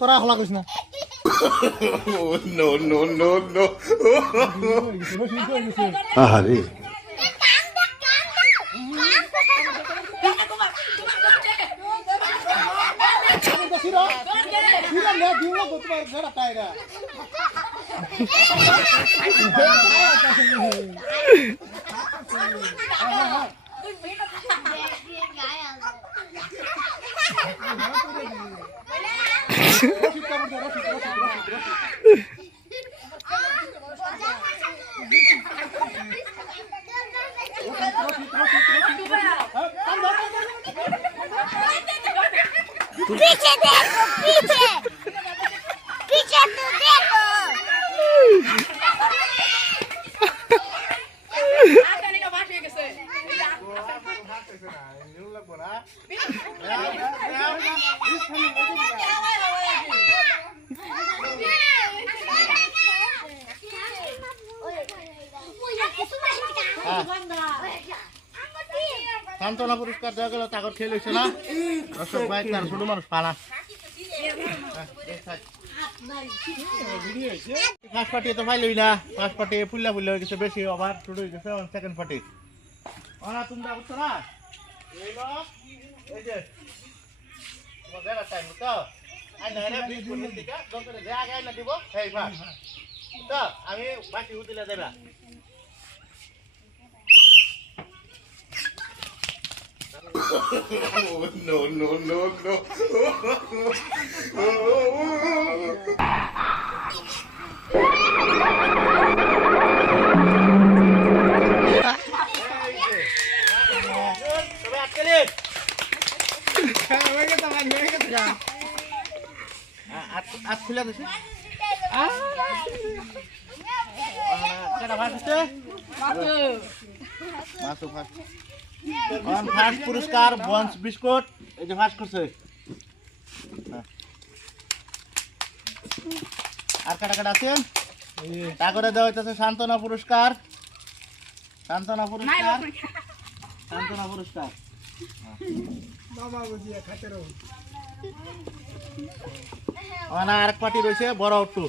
তোরা হলা কইছ না no, no, no, no. আহারে पीछे देखो पीछे पीछे तो देखो সান্তনা পুরস্কার দেওয়া গেল তাগর খেয়ে লইছে না দর্শক ভাই তার ছোট মানুষ পানা ফার্স্ট পার্টি তো পাইলই না ফার্স্ট পার্টি ফুল্লা ফুল্লা হয়ে গেছে বেশি আবার শুরু হয়ে গেছে সেকেন্ড পার্টি ওনা তোমরা বুঝছো না এই যে তোমার বেলা টাইম তো আই না রে বিশ মিনিট দিকে দরকারে যে আগে আইনা দিব এই ভাই তো আমি বাকি উদিলা দেবা no, no, no, no. খুলে দিছে ফার্স্ট পুরস্কার বঞ্চ বিস্কুট এই যে ফার্স্ট করছে আর কাটা কাটা আছে তারপরে দেওয়া হইতেছে সান্তনা পুরস্কার সান্তনা পুরস্কার সান্তনা পুরস্কার আরেক পার্টি রয়েছে বড় একটু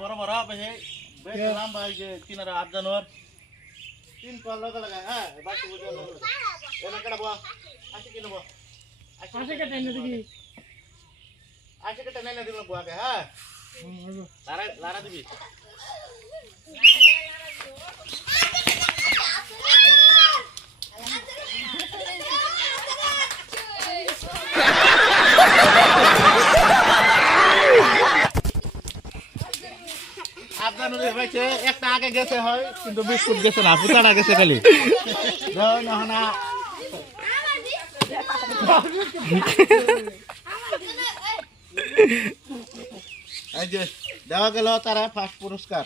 বড় বড় বেশ লম্বা এই যে কিনারে 8 জানুয়ার 3 পাল লাগা লাগা হ্যাঁ বাকি বুঝা লাগা এনে কাটবো 80 কিলো 80 কেটে এনে দিবি 80 কেটে এনে দিবি আগে হ্যাঁ লারা লারা দিবি আপনাদের ভাইছে একটা আগে গেছে হয় কিন্তু বিস্কুট গেছে না পুতাটা গেছে খালি দাও না না এই যে দেওয়া গেল তারা ফার্স্ট পুরস্কার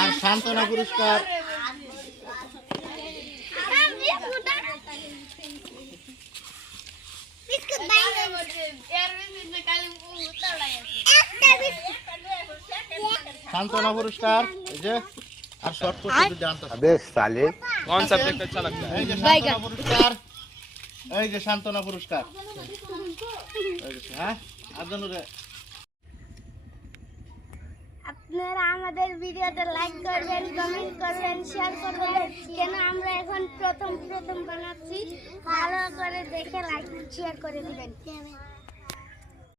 আর সান্তনা পুরস্কার सान्तना पुरस्कार और शॉर्ट पुट जानता अबे साले कौन सब्जेक्ट अच्छा लगता है? सान्तना पुरस्कार सान्तना पुरस्कार हाँ আপনারা আমাদের ভিডিওতে লাইক করবেন কমেন্ট করবেন শেয়ার করবেন কেন আমরা এখন প্রথম বানাচ্ছি ভালো করে দেখে লাইক শেয়ার করে দিবেন।